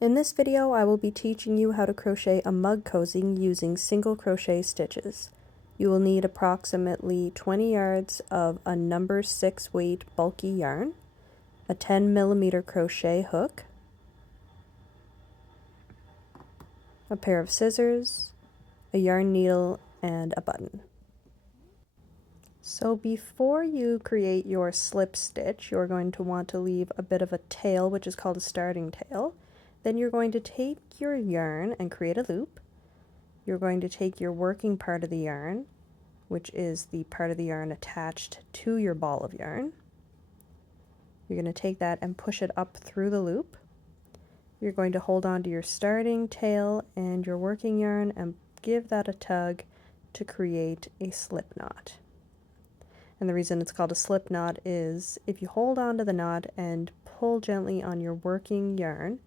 In this video, I will be teaching you how to crochet a mug cozy using single crochet stitches. You will need approximately 20 yards of a number 6 weight bulky yarn, a 10mm crochet hook, a pair of scissors, a yarn needle, and a button. So before you create your slip stitch, you're going to want to leave a bit of a tail, which is called a starting tail. Then you're going to take your yarn and create a loop. You're going to take your working part of the yarn, which is the part of the yarn attached to your ball of yarn. You're going to take that and push it up through the loop. You're going to hold on to your starting tail and your working yarn and give that a tug to create a slip knot. And the reason it's called a slip knot is if you hold on to the knot and pull gently on your working yarn,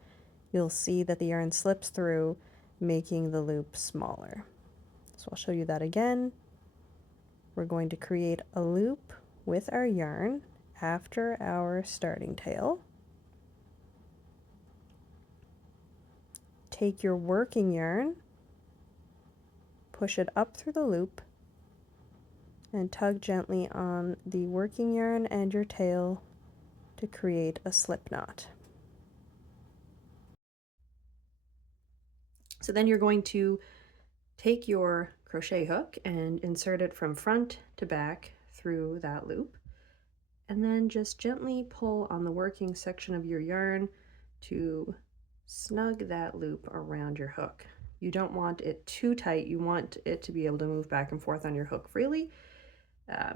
you'll see that the yarn slips through, making the loop smaller. So I'll show you that again. We're going to create a loop with our yarn after our starting tail. Take your working yarn, push it up through the loop, and tug gently on the working yarn and your tail to create a slip knot. So then you're going to take your crochet hook and insert it from front to back through that loop, and then just gently pull on the working section of your yarn to snug that loop around your hook. You don't want it too tight. You want it to be able to move back and forth on your hook freely,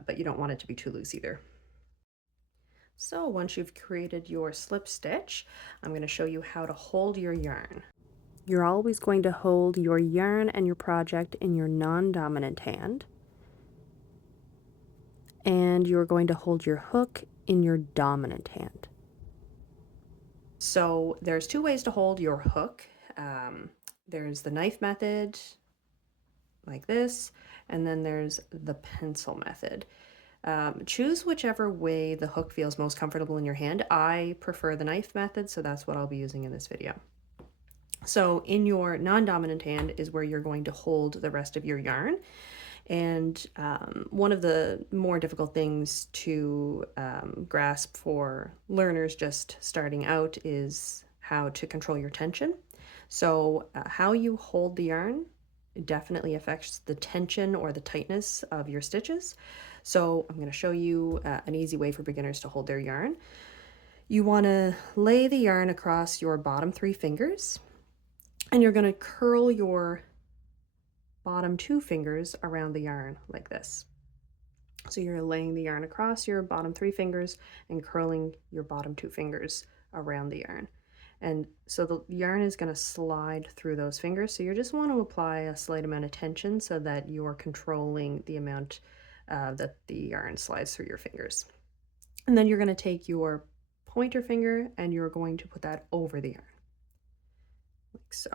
but you don't want it to be too loose either. So once you've created your slip stitch, I'm going to show you how to hold your yarn. You're always going to hold your yarn and your project in your non-dominant hand, and you're going to hold your hook in your dominant hand. So there's two ways to hold your hook. There's the knife method, like this, and then there's the pencil method. Choose whichever way the hook feels most comfortable in your hand. I prefer the knife method, so that's what I'll be using in this video. So in your non-dominant hand is where you're going to hold the rest of your yarn. And one of the more difficult things to grasp for learners just starting out is how to control your tension. So how you hold the yarn definitely affects the tension or the tightness of your stitches. So I'm going to show you an easy way for beginners to hold their yarn. You want to lay the yarn across your bottom 3 fingers, and you're going to curl your bottom 2 fingers around the yarn like this. So you're laying the yarn across your bottom 3 fingers and curling your bottom 2 fingers around the yarn. And so the yarn is going to slide through those fingers. So you just want to apply a slight amount of tension so that you're controlling the amount that the yarn slides through your fingers. And then you're going to take your pointer finger and you're going to put that over the yarn, like so.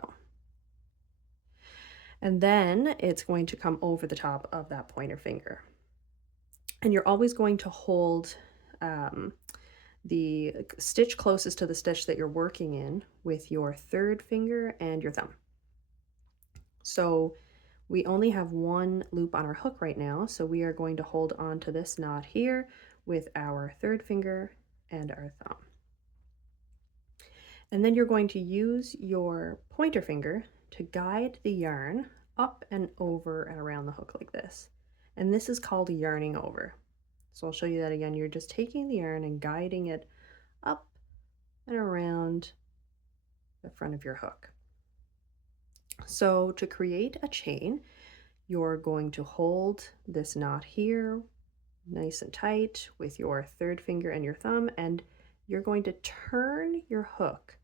And then it's going to come over the top of that pointer finger. And you're always going to hold the stitch closest to the stitch that you're working in with your 3rd finger and your thumb. So we only have 1 loop on our hook right now, so we are going to hold on to this knot here with our 3rd finger and our thumb. And then you're going to use your pointer finger to guide the yarn up and over and around the hook like this. And this is called yarning over. So I'll show you that again. You're just taking the yarn and guiding it up and around the front of your hook. So to create a chain, you're going to hold this knot here nice and tight with your 3rd finger and your thumb, and you're going to turn your hook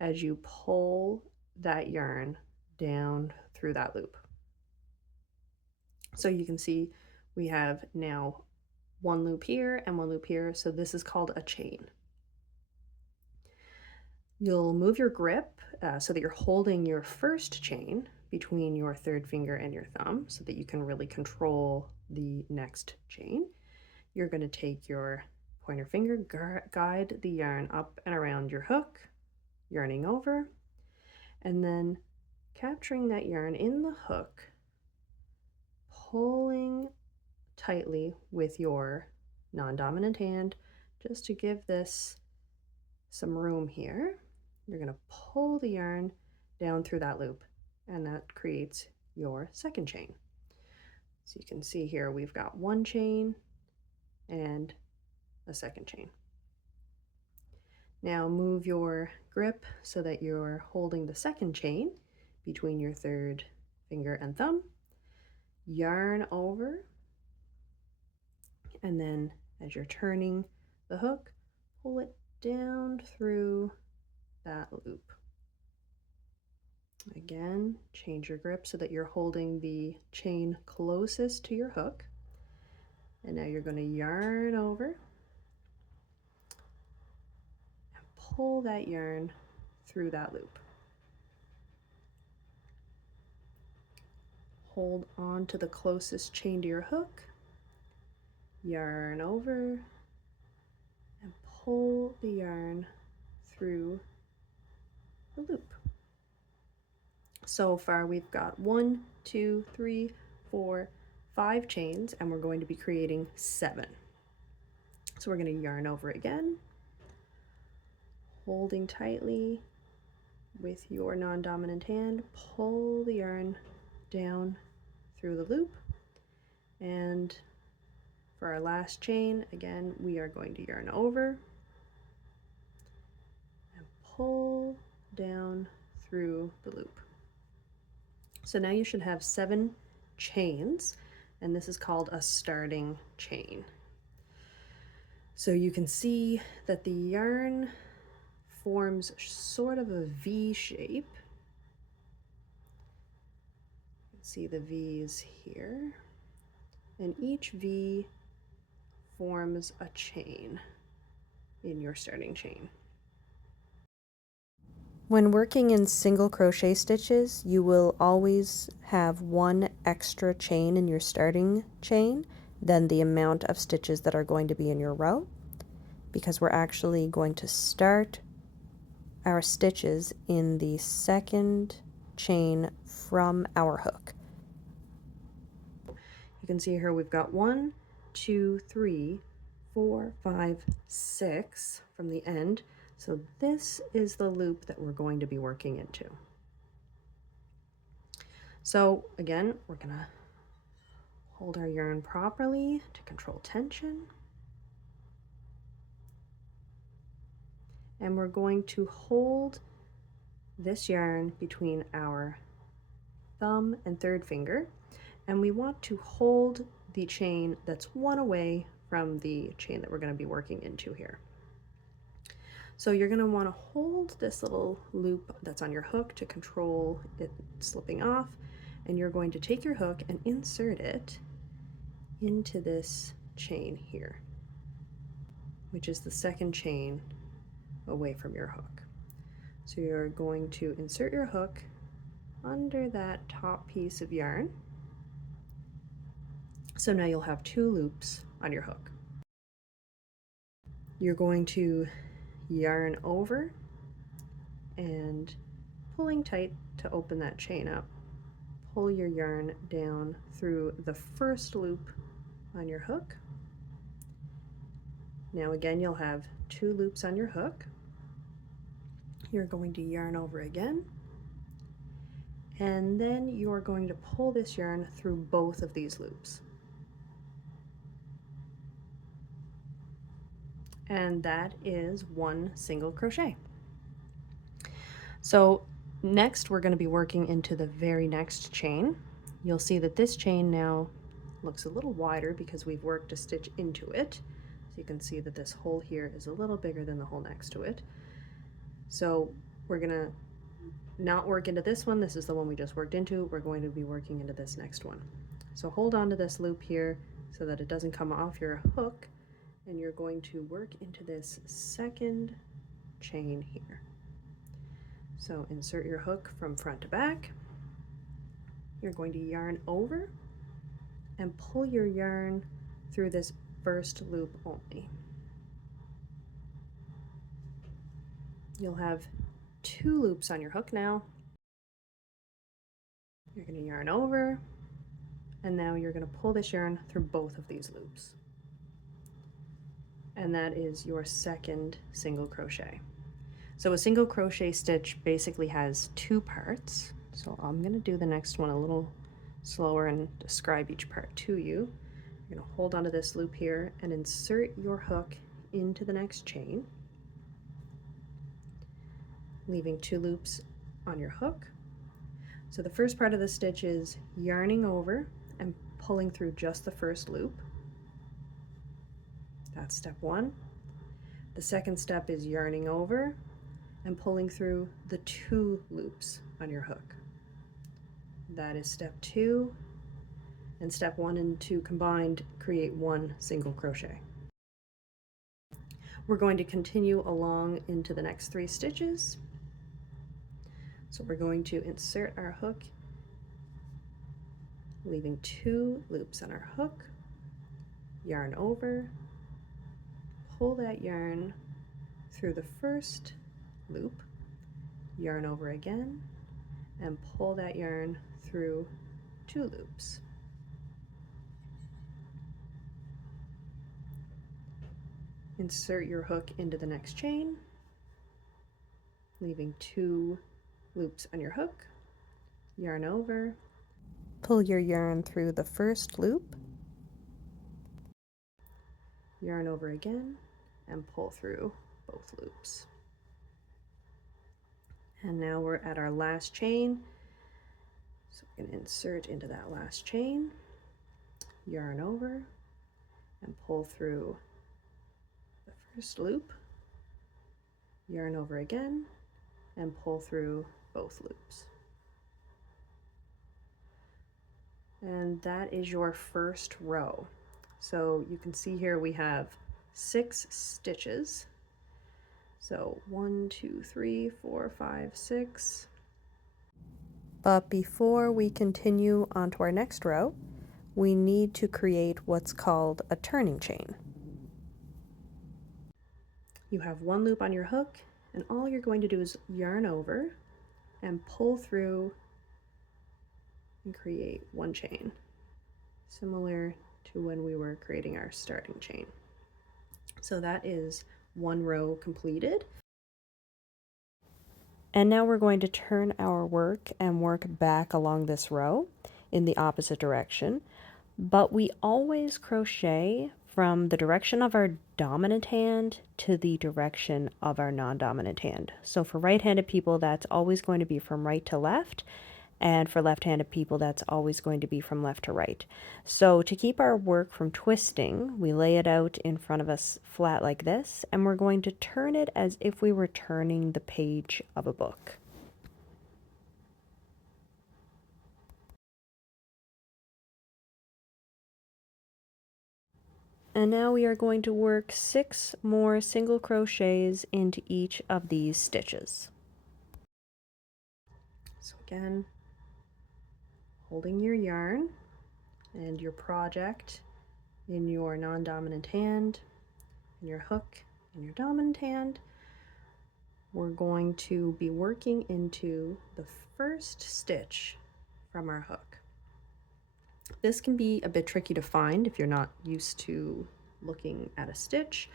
as you pull that yarn down through that loop. So you can see we have now 1 loop here and 1 loop here, so this is called a chain. You'll move your grip so that you're holding your first chain between your 3rd finger and your thumb so that you can really control the next chain. You're going to take your pointer finger, guide the yarn up and around your hook, yarning over, and then capturing that yarn in the hook, pulling tightly with your non-dominant hand just to give this some room here. You're going to pull the yarn down through that loop, and that creates your second chain. So you can see here we've got one chain and a second chain. Now move your grip so that you're holding the second chain between your third finger and thumb. Yarn over, and then as you're turning the hook, pull it down through that loop. Again, change your grip so that you're holding the chain closest to your hook. And now you're going to yarn over and pull that yarn through that loop. Hold on to the closest chain to your hook, yarn over, and pull the yarn through the loop. So far we've got 1, 2, 3, 4, 5 chains, and we're going to be creating 7. So we're going to yarn over again, holding tightly with your non-dominant hand, pull the yarn down through the loop, and for our last chain, again, we are going to yarn over and pull down through the loop. So now you should have 7 chains, and this is called a starting chain. So you can see that the yarn forms sort of a V shape. You can see the V's here, and each V forms a chain in your starting chain. When working in single crochet stitches, you will always have one extra chain in your starting chain than the amount of stitches that are going to be in your row, because we're actually going to start our stitches in the second chain from our hook. You can see here we've got 1, 2, 3, 4, 5, 6 from the end. So this is the loop that we're going to be working into. So again, we're gonna hold our yarn properly to control tension. And we're going to hold this yarn between our thumb and third finger, and we want to hold the chain that's one away from the chain that we're going to be working into here. So you're going to want to hold this little loop that's on your hook to control it slipping off, and you're going to take your hook and insert it into this chain here, which is the second chain away from your hook. So you're going to insert your hook under that top piece of yarn. So now you'll have 2 loops on your hook. You're going to yarn over and pulling tight to open that chain up, pull your yarn down through the first loop on your hook. Now again, you'll have 2 loops on your hook. You're going to yarn over again, and then you're going to pull this yarn through both of these loops. And that is 1 single crochet. So next we're going to be working into the very next chain. You'll see that this chain now looks a little wider because we've worked a stitch into it. So you can see that this hole here is a little bigger than the hole next to it. So we're going to not work into this one. This is the one we just worked into. We're going to be working into this next one. So hold on to this loop here so that it doesn't come off your hook, and you're going to work into this second chain here. So insert your hook from front to back. You're going to yarn over and pull your yarn through this first loop only. You'll have 2 loops on your hook now. You're going to yarn over, and now you're going to pull this yarn through both of these loops. And that is your second single crochet. So a single crochet stitch basically has 2 parts. So I'm going to do the next one a little slower and describe each part to you. You're going to hold onto this loop here and insert your hook into the next chain, leaving 2 loops on your hook. So the first part of the stitch is yarning over and pulling through just the first loop. That's step 1. The second step is yarning over and pulling through the 2 loops on your hook. That is step 2, and step 1 and 2 combined create 1 single crochet. We're going to continue along into the next 3 stitches. So we're going to insert our hook, leaving 2 loops on our hook, yarn over, pull that yarn through the first loop, yarn over again, and pull that yarn through 2 loops. Insert your hook into the next chain, leaving 2 loops on your hook, yarn over, pull your yarn through the first loop, yarn over again, and pull through both loops. And now we're at our last chain. So we're going to insert into that last chain, yarn over, and pull through the first loop, yarn over again, and pull through both loops. And that is your first row. So you can see here we have 6 stitches. So 1, 2, 3, 4, 5, 6. But before we continue on to our next row, we need to create what's called a turning chain. You have 1 loop on your hook, and all you're going to do is yarn over and pull through and create 1 chain, similar to when we were creating our starting chain. So that is 1 row completed. And now we're going to turn our work and work back along this row in the opposite direction. But we always crochet from the direction of our dominant hand to the direction of our non-dominant hand. So for right-handed people, that's always going to be from right to left. And for left-handed people, that's always going to be from left to right. So to keep our work from twisting, we lay it out in front of us flat like this, and we're going to turn it as if we were turning the page of a book. And now we are going to work 6 more single crochets into each of these stitches. So again, holding your yarn and your project in your non-dominant hand, and your hook in your dominant hand, we're going to be working into the first stitch from our hook. This can be a bit tricky to find if you're not used to looking at a stitch.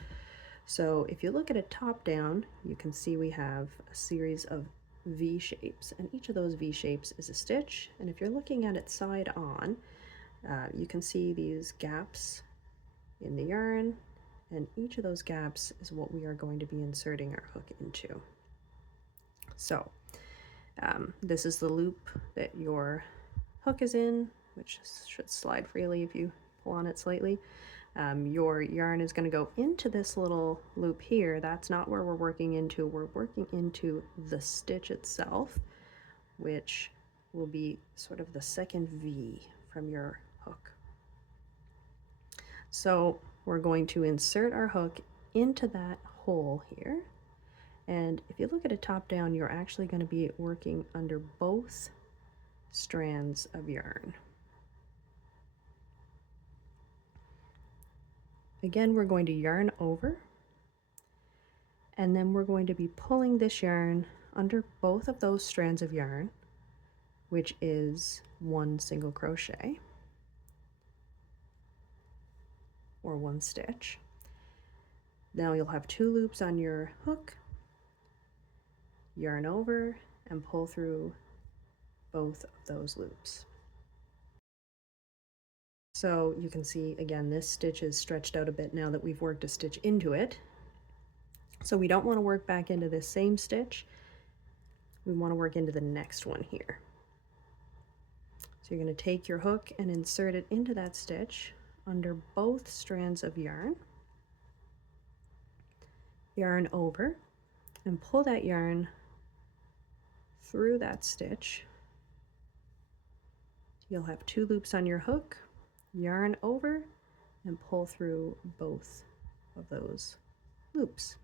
So if you look at it top down, you can see we have a series of V shapes, and each of those V shapes is a stitch. And if you're looking at it side on, you can see these gaps in the yarn, and each of those gaps is what we are going to be inserting our hook into. So this is the loop that your hook is in, which should slide freely if you pull on it slightly. Your yarn is going to go into this little loop here. That's not where we're working into. We're working into the stitch itself, which will be sort of the second V from your hook. So we're going to insert our hook into that hole here. And if you look at it top down, you're actually going to be working under both strands of yarn. Again, we're going to yarn over, and then we're going to be pulling this yarn under both of those strands of yarn, which is one single crochet or one stitch. Now you'll have 2 loops on your hook, yarn over, and pull through both of those loops. So you can see again, this stitch is stretched out a bit now that we've worked a stitch into it. So we don't want to work back into this same stitch. We want to work into the next one here. So you're going to take your hook and insert it into that stitch under both strands of yarn. Yarn over and pull that yarn through that stitch. You'll have 2 loops on your hook, yarn over, and pull through both of those loops.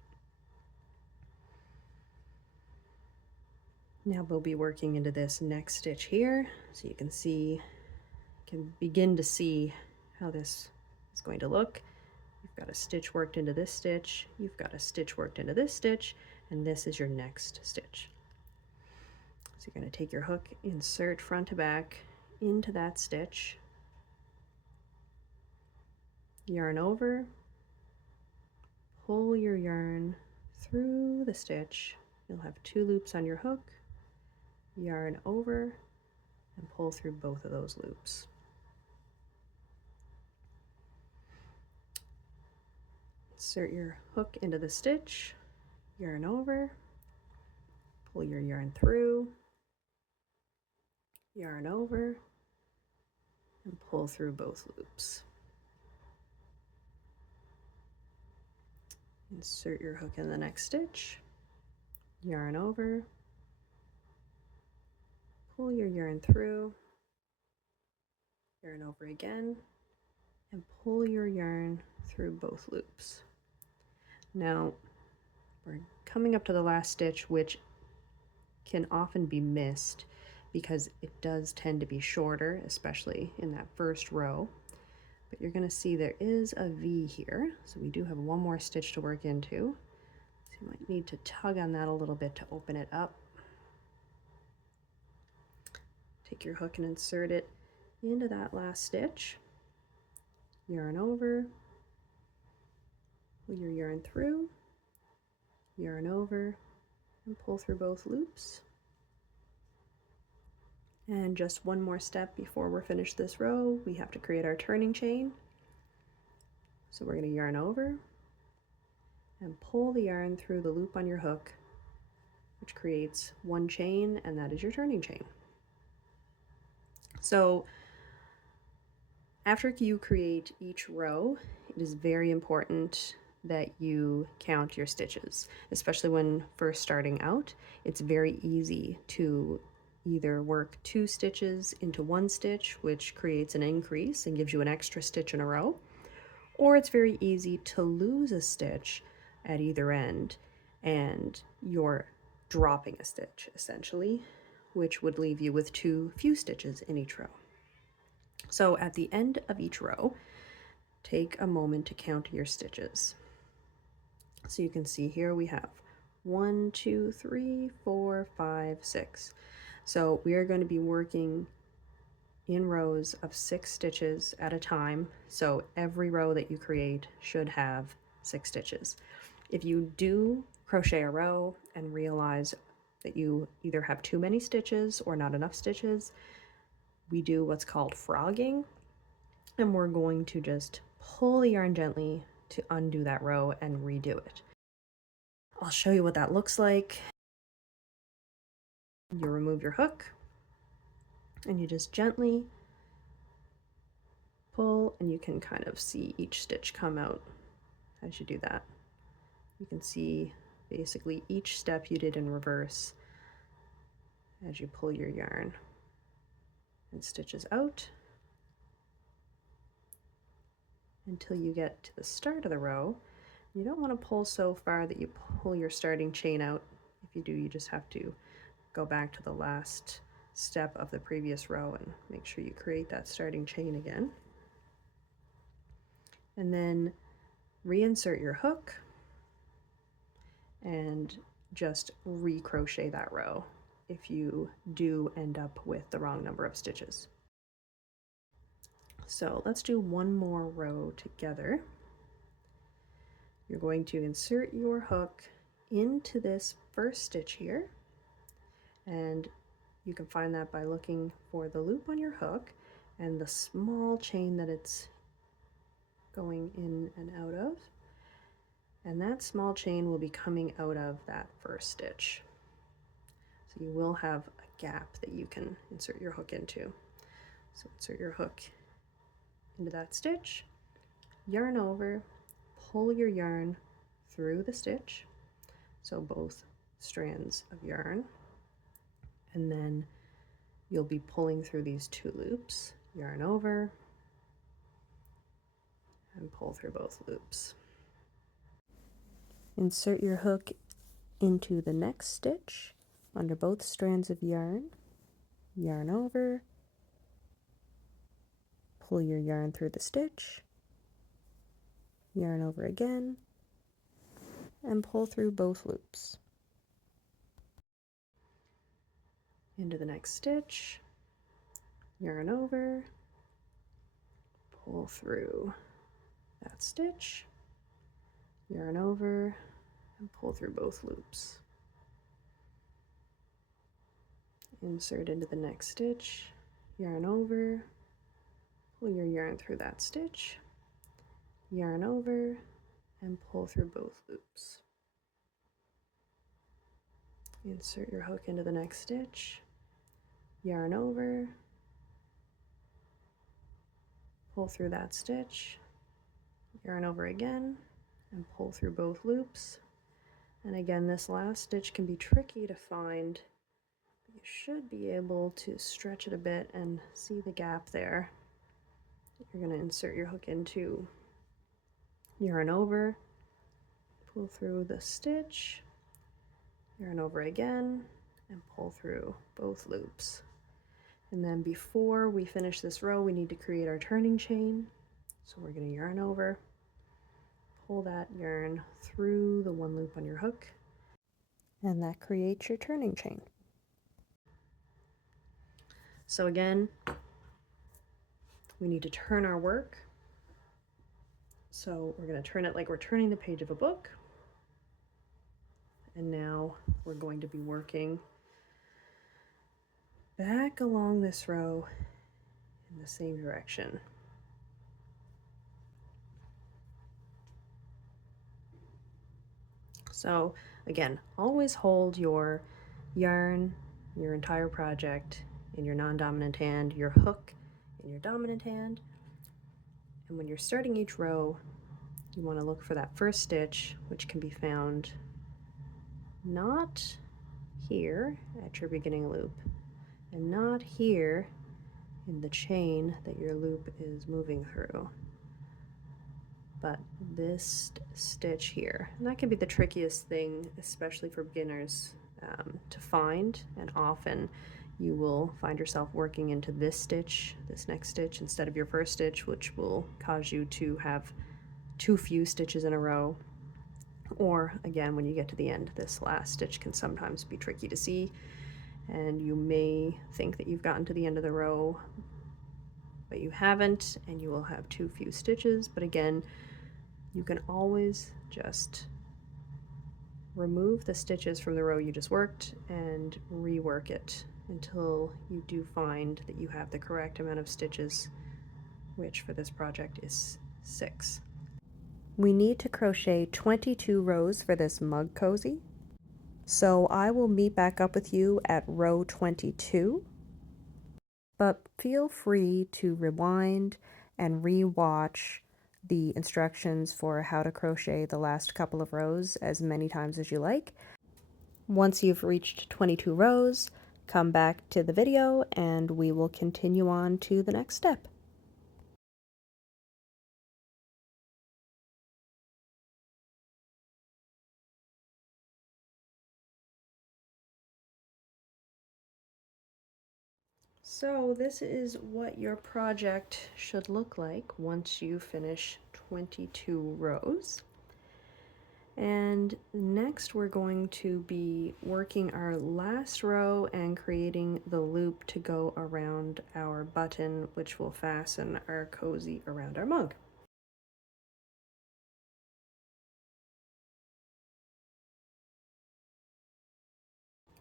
Now we'll be working into this next stitch here, so you can begin to see how this is going to look. You've got a stitch worked into this stitch, you've got a stitch worked into this stitch, and this is your next stitch. So you're going to take your hook, insert front to back into that stitch, yarn over, pull your yarn through the stitch. You'll have 2 loops on your hook, yarn over, and pull through both of those loops. Insert your hook into the stitch, yarn over, pull your yarn through, yarn over, and pull through both loops. Insert your hook in the next stitch, yarn over, pull your yarn through, yarn over again, and pull your yarn through both loops. Now we're coming up to the last stitch, which can often be missed because it does tend to be shorter, especially in that first row. But you're going to see there is a V here, so we do have one more stitch to work into. So you might need to tug on that a little bit to open it up. Take your hook and insert it into that last stitch, yarn over, pull your yarn through, yarn over, and pull through both loops. And just one more step before we're finished this row, we have to create our turning chain. So we're going to yarn over and pull the yarn through the loop on your hook, which creates one chain, and that is your turning chain. So after you create each row, it is very important that you count your stitches, especially when first starting out. It's very easy to either work 2 stitches into 1 stitch, which creates an increase and gives you an extra stitch in a row, or it's very easy to lose a stitch at either end and you're dropping a stitch essentially, which would leave you with too few stitches in each row. So at the end of each row, take a moment to count your stitches. So you can see here we have 1, 2, 3, 4, 5, 6. So we are going to be working in rows of 6 stitches at a time. So every row that you create should have 6 stitches. If you do crochet a row and realize that you either have too many stitches or not enough stitches, we do what's called frogging, and we're going to just pull the yarn gently to undo that row and redo it. I'll show you what that looks like. You remove your hook and you just gently pull, and you can kind of see each stitch come out as you do that. You can see basically each step you did in reverse as you pull your yarn and stitches out until you get to the start of the row. You don't want to pull so far that you pull your starting chain out. If you do, you just have to go back to the last step of the previous row and make sure you create that starting chain again. And then reinsert your hook and just recrochet that row if you do end up with the wrong number of stitches. So let's do one more row together. You're going to insert your hook into this first stitch here, and you can find that by looking for the loop on your hook and the small chain that it's going in and out of. And that small chain will be coming out of that first stitch. So you will have a gap that you can insert your hook into. So insert your hook into that stitch, yarn over, pull your yarn through the stitch, so both strands of yarn, and then you'll be pulling through these two loops, yarn over, and pull through both loops. Insert your hook into the next stitch under both strands of yarn, yarn over, pull your yarn through the stitch, yarn over again, and pull through both loops. Into the next stitch, yarn over, pull through that stitch, yarn over, and pull through both loops. Insert into the next stitch, yarn over, pull your yarn through that stitch, yarn over, and pull through both loops. Insert your hook into the next stitch, yarn over, pull through that stitch, yarn over again, and pull through both loops. And again, this last stitch can be tricky to find. You should be able to stretch it a bit and see the gap there. You're going to insert your hook into, yarn over, pull through the stitch, yarn over again, and pull through both loops. And then before we finish this row, we need to create our turning chain. So we're going to yarn over, pull that yarn through the one loop on your hook, and that creates your turning chain. So again, we need to turn our work. So we're going to turn it like we're turning the page of a book. And now we're going to be working back along this row in the same direction. So again, always hold your yarn, your entire project in your non-dominant hand, your hook in your dominant hand. And when you're starting each row, you want to look for that first stitch, which can be found not here at your beginning loop, and not here in the chain that your loop is moving through, but this stitch here. And that can be the trickiest thing, especially for beginners, to find, and often you will find yourself working into this stitch, this next stitch, instead of your first stitch, which will cause you to have too few stitches in a row. Or again, when you get to the end, this last stitch can sometimes be tricky to see, and you may think that you've gotten to the end of the row, but you haven't, and you will have too few stitches. But again, you can always just remove the stitches from the row you just worked and rework it until you do find that you have the correct amount of stitches, which for this project is 6. We need to crochet 22 rows for this mug cozy. So I will meet back up with you at row 22, but feel free to rewind and re-watch the instructions for how to crochet the last couple of rows as many times as you like. Once you've reached 22 rows, come back to the video and we will continue on to the next step. So this is what your project should look like once you finish 22 rows. And next we're going to be working our last row and creating the loop to go around our button, which will fasten our cozy around our mug.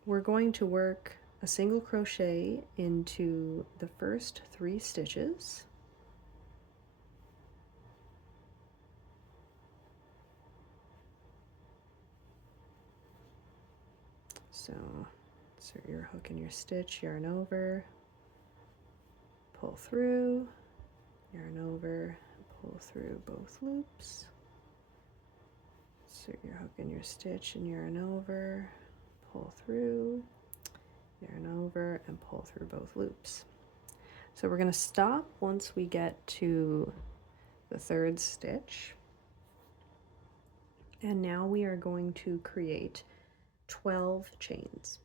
We're going to work a single crochet into the first 3 stitches. So insert your hook in your stitch, yarn over, pull through, yarn over, pull through both loops. Insert your hook in your stitch and yarn over, pull through, yarn over, and pull through both loops. So we're going to stop once we get to the 3rd stitch. And now we are going to create 12 chains,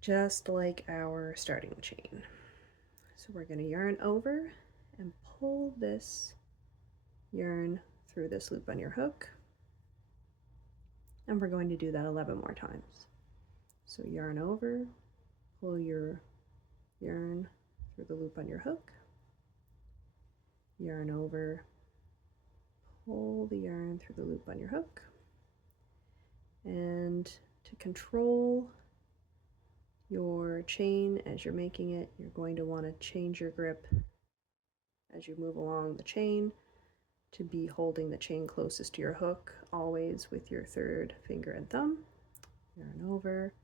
just like our starting chain. So we're going to yarn over and pull this yarn through this loop on your hook. And we're going to do that 11 more times. So yarn over, pull your yarn through the loop on your hook, yarn over, pull the yarn through the loop on your hook, and to control your chain as you're making it, you're going to want to change your grip as you move along the chain to be holding the chain closest to your hook, always with your 3rd finger and thumb. Yarn over,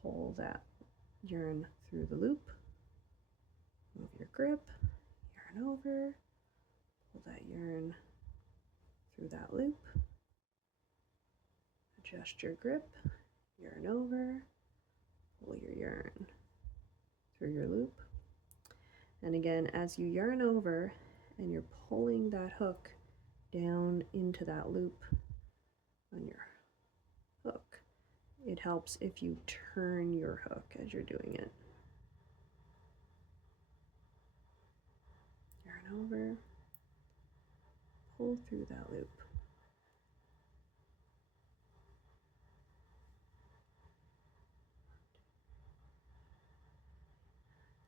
pull that yarn through the loop, move your grip, yarn over, pull that yarn through that loop, adjust your grip, yarn over, pull your yarn through your loop. And again, as you yarn over and you're pulling that hook down into that loop on your hook, it helps if you turn your hook as you're doing it. Yarn over, pull through that loop.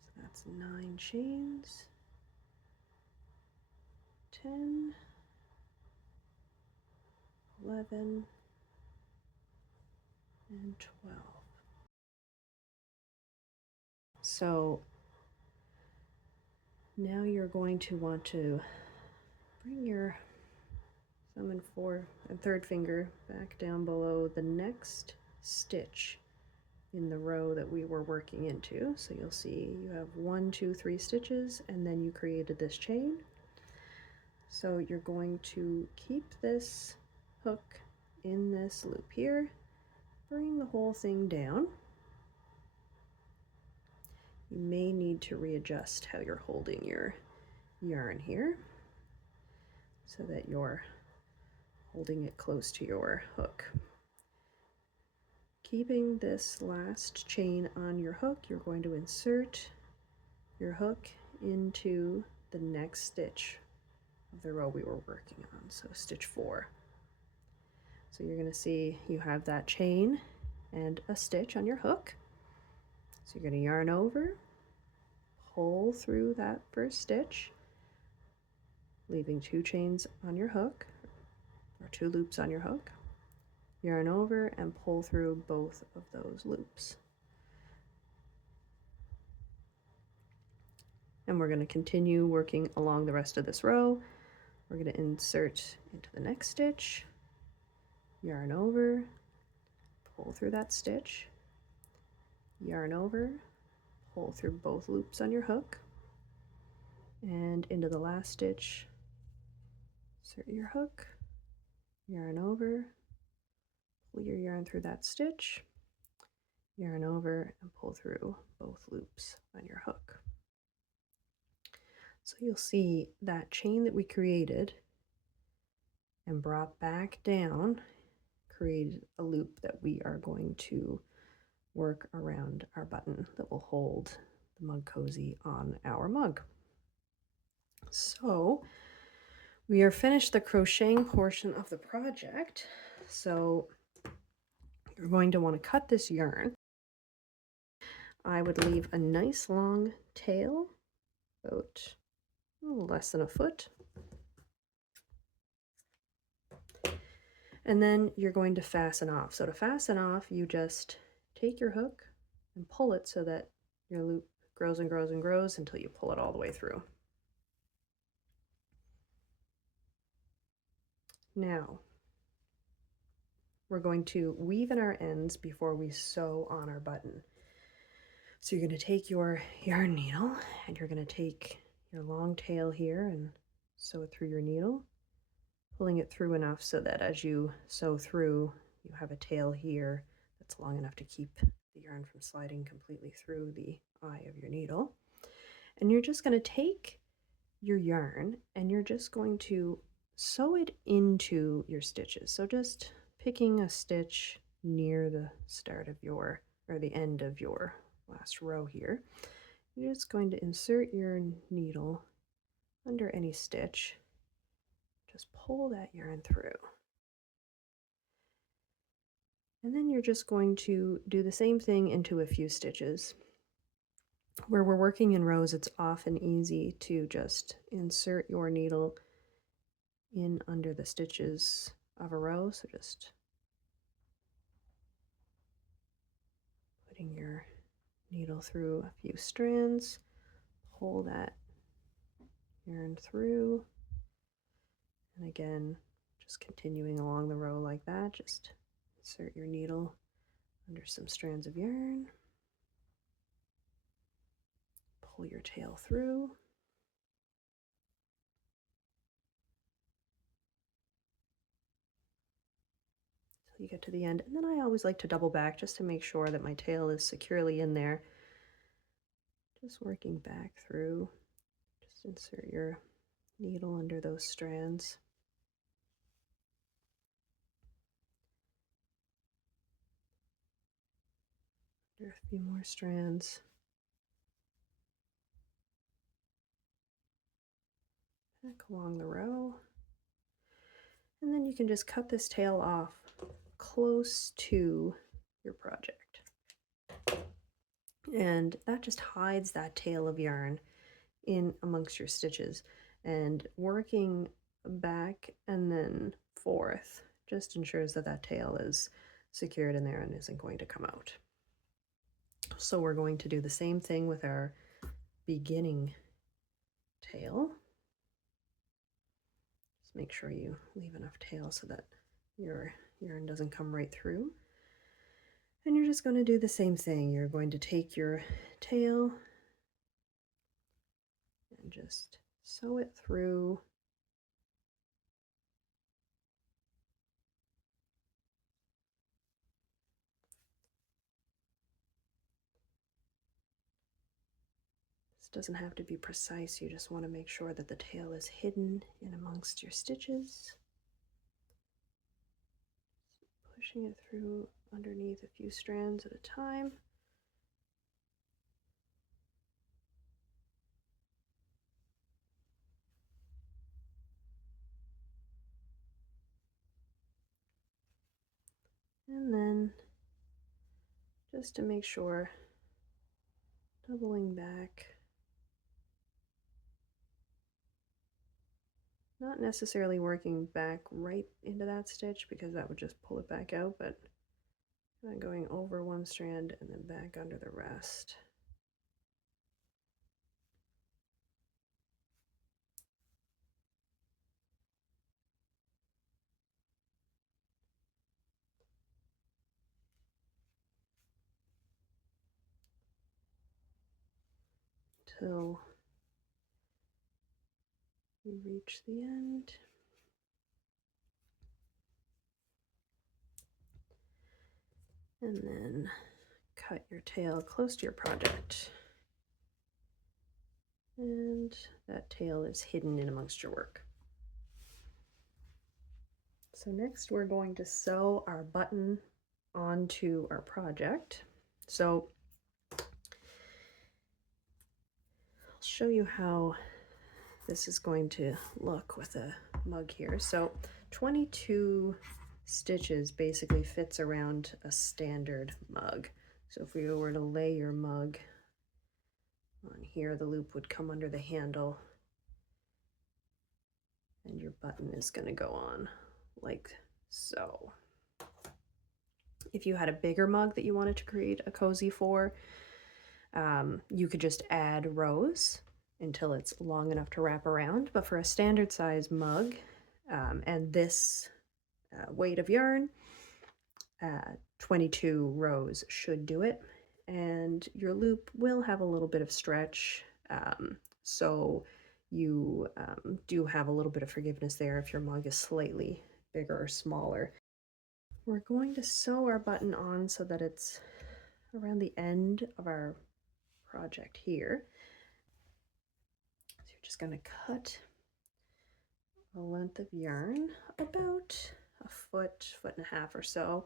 So that's 9 chains, 10, 11, and 12. So now you're going to want to bring your thumb and 4th and 3rd finger back down below the next stitch in the row that we were working into. So you'll see you have 1, 2, 3 stitches, and then you created this chain. So you're going to keep this hook in this loop here, bring the whole thing down. You may need to readjust how you're holding your yarn here so that you're holding it close to your hook. Keeping this last chain on your hook, you're going to insert your hook into the next stitch of the row we were working on, so stitch 4. So you're going to see you have that chain and a stitch on your hook. So you're going to yarn over, pull through that first stitch, leaving 2 chains on your hook, or 2 loops on your hook. Yarn over and pull through both of those loops. And we're going to continue working along the rest of this row. We're going to insert into the next stitch, yarn over, pull through that stitch, yarn over, pull through both loops on your hook, and into the last stitch, insert your hook, yarn over, pull your yarn through that stitch, yarn over, and pull through both loops on your hook. So you'll see that chain that we created and brought back down created a loop that we are going to work around our button that will hold the mug cozy on our mug. So We are finished the crocheting portion of the project, so you're going to want to cut this yarn. I would leave a nice long tail, about less than a foot. And then you're going to fasten off. So to fasten off, you just take your hook and pull it so that your loop grows and grows and grows until you pull it all the way through. Now, we're going to weave in our ends before we sew on our button. So you're going to take your yarn needle and you're going to take your long tail here and sew it through your needle, pulling it through enough so that as you sew through, you have a tail here that's long enough to keep the yarn from sliding completely through the eye of your needle. And you're just going to take your yarn and you're just going to sew it into your stitches. So just picking a stitch near the start of your, or the end of your last row here, you're just going to insert your needle under any stitch. Just pull that yarn through. And then you're just going to do the same thing into a few stitches. Where we're working in rows, it's often easy to just insert your needle in under the stitches of a row. So just putting your needle through a few strands, pull that yarn through, and again, just continuing along the row like that, just insert your needle under some strands of yarn, pull your tail through, you get to the end. And then I always like to double back just to make sure that my tail is securely in there. Just working back through. Just insert your needle under those strands. Under a few more strands. Back along the row. And then you can just cut this tail off close to your project. And that just hides that tail of yarn in amongst your stitches. And working back and then forth just ensures that that tail is secured in there and isn't going to come out. So we're going to do the same thing with our beginning tail. Just make sure you leave enough tail so that your yarn doesn't come right through. And you're just going to do the same thing. You're going to take your tail and just sew it through. This doesn't have to be precise. You just want to make sure that the tail is hidden in amongst your stitches. Pushing it through underneath a few strands at a time. And then just to make sure, doubling back. Not necessarily working back right into that stitch because that would just pull it back out, but going over one strand and then back under the rest. Till we reach the end. And then cut your tail close to your project. And that tail is hidden in amongst your work. So next we're going to sew our button onto our project. So I'll show you how this is going to look with a mug here. So 22 stitches basically fits around a standard mug. So if we were to lay your mug on here, the loop would come under the handle and your button is going to go on like so. If you had a bigger mug that you wanted to create a cozy for, you could just add rows until it's long enough to wrap around. But for a standard size mug and this weight of yarn, 22 rows should do it. And your loop will have a little bit of stretch, so you do have a little bit of forgiveness there if your mug is slightly bigger or smaller. We're going to sew our button on so that it's around the end of our project here. So you're just going to cut a length of yarn about a foot, foot and a half or so.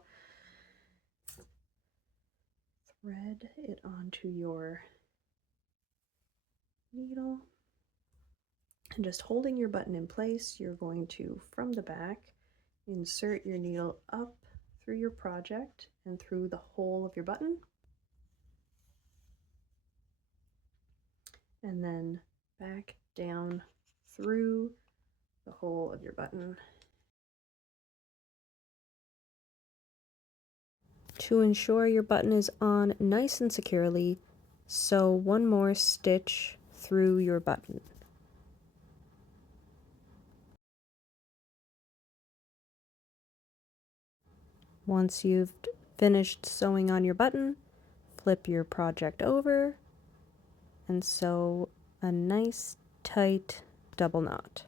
Thread it onto your needle, and just holding your button in place, you're going to, from the back, insert your needle up through your project and through the hole of your button, and then back down through the hole of your button. To ensure your button is on nice and securely, sew one more stitch through your button. Once you've finished sewing on your button, flip your project over and sew a nice tight double knot.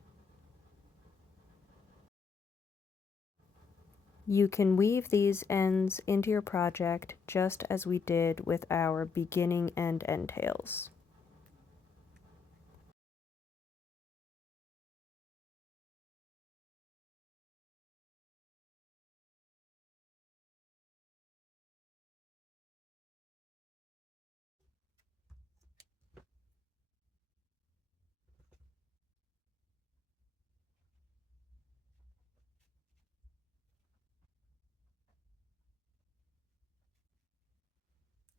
You can weave these ends into your project just as we did with our beginning and end tails.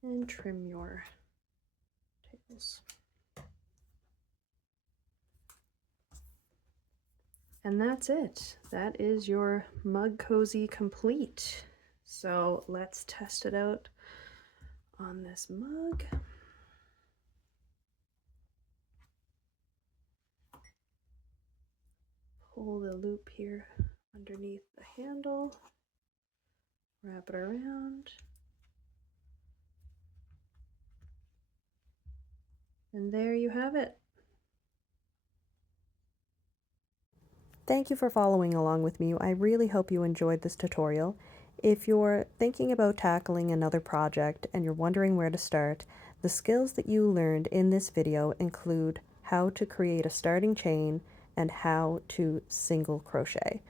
And trim your tails. And that's it. That is your mug cozy complete. So let's test it out on this mug. Pull the loop here underneath the handle, wrap it around, and there you have it. Thank you for following along with me. I really hope you enjoyed this tutorial. If you're thinking about tackling another project and you're wondering where to start, the skills that you learned in this video include how to create a starting chain and how to single crochet.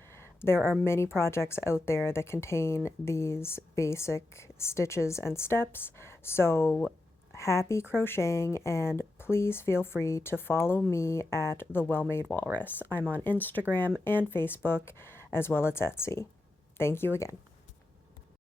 There are many projects out there that contain these basic stitches and steps, so happy crocheting, and please feel free to follow me at The Well-Made Walrus. I'm on Instagram and Facebook as well as Etsy. Thank you again.